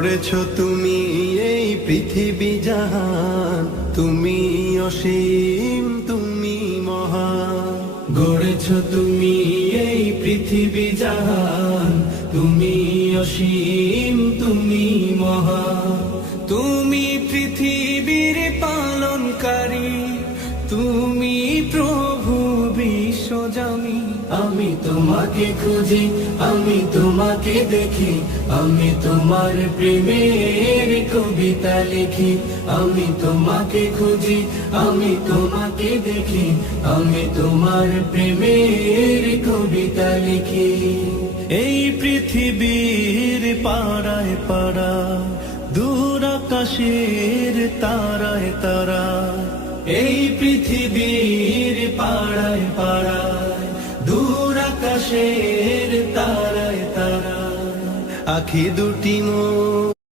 করেছো তুমি এই পৃথিবী জাহান, তুমি অসীম, তুমি মহান। গড়েছো তুমি এই পৃথিবী জাহান, তুমি অসীম, তুমি মহান। তুমি পৃথিবীর পালনকারী, তুমি প্রভু বিশ্বজামি। আমি তোমাকে খুঁজি, আমি তোমাকে দেখি, আমি তোমার প্রেমের কবিতা লিখি। আমি তোমাকে খুঁজি, আমি তোমাকে দেখি, আমি তোমার প্রেমের কবিতা লিখি। এই পৃথিবীর পাড়ায় পাড়া, দূর আকাশের তারায় তারা। এই পৃথিবীর পাড়ায় পাড়ায়, দূর আকাশের তারায় তারা। আখি দুটি মোর